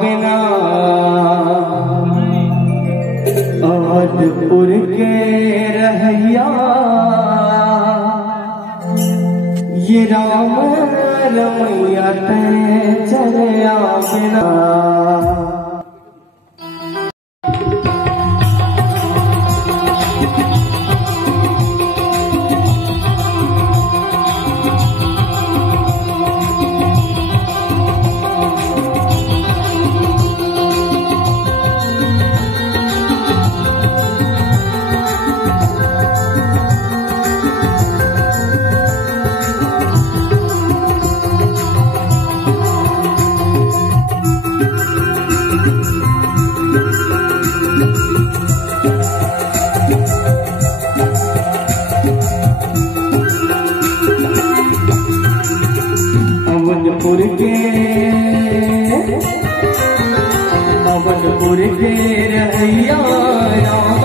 बिना अवधपुर के रहैया ये राम रमैया ते चले बिना। अवधपुर के रहैया राम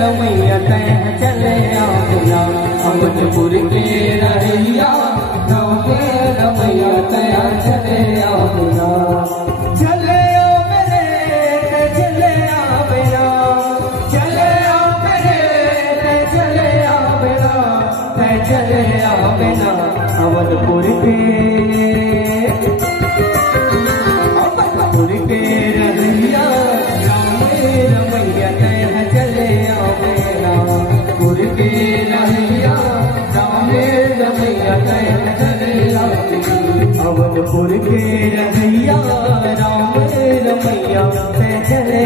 रमैया ते चले बिना। अवधपुर के रहैया राम रमैया ते चले बिना। चले मेरे ते चले बिना, चले मेरे ते चले बिना, ते चले बिना। अवधपुर के रहैया राम रमैया ते चले बिना। पुर के रहैया राम रमैया ते चले बिना। अवधपुर के रहैया राम रमैया ते चले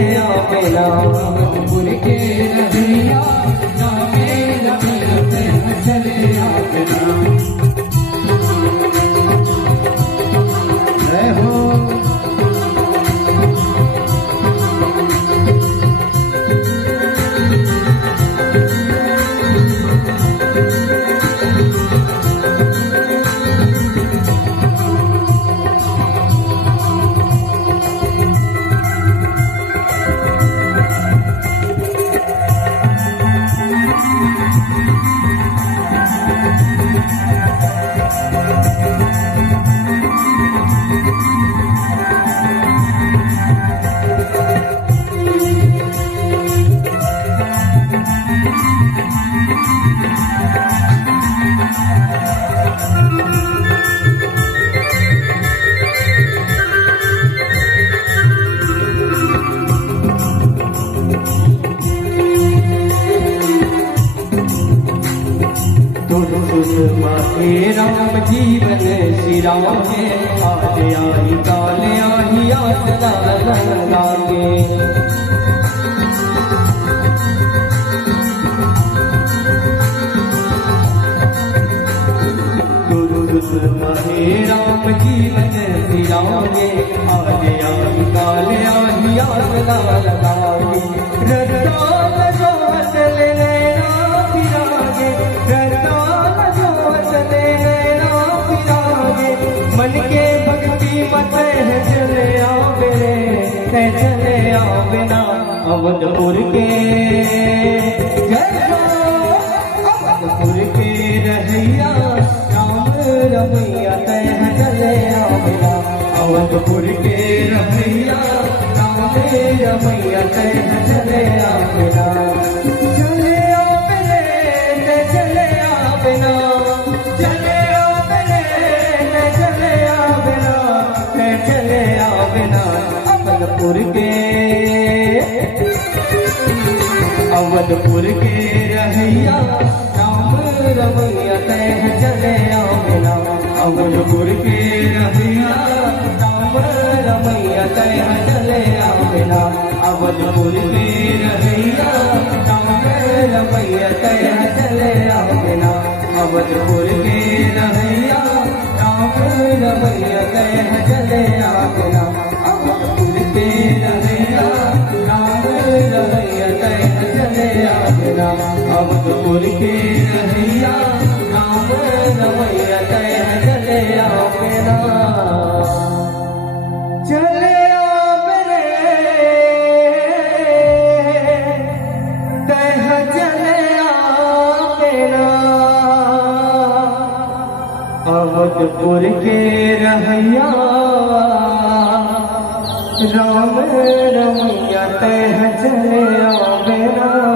बिना। अवधपुर के रहैया राम रमैया ते चले बिना। जय हो राम जीवन श्री राम है आज आई काल आई आसना लागे। राम जीवन श्री राम है आज आई काल आई आसना लागे। मन के भक्ति मत चले बिना, चले बिना। अवधपुर के अवधपुर के रहैया राम रमैया ते चले बिना। अवधपुर के रहैया राम रमैया ते चले बिना। चले बिना चले बिना, चले बिना। अवधपुर के अवधपुर के रहैया राम रमैया ते चले बिना। अवधपुर के रहैया राम रमैया ते चले बिना। अवधपुर के रहैया राम रमैया ते चले बिना। अवधपुर के रहैया राम रमैया ते चले बिना। अवधपुर के रहैया राम रमैया ते चले बिना। अवधपुर के रहैया राम रमैया ते चले बिना। चले अवधपुर के रहैया राम रमैया तह चले आवे राम।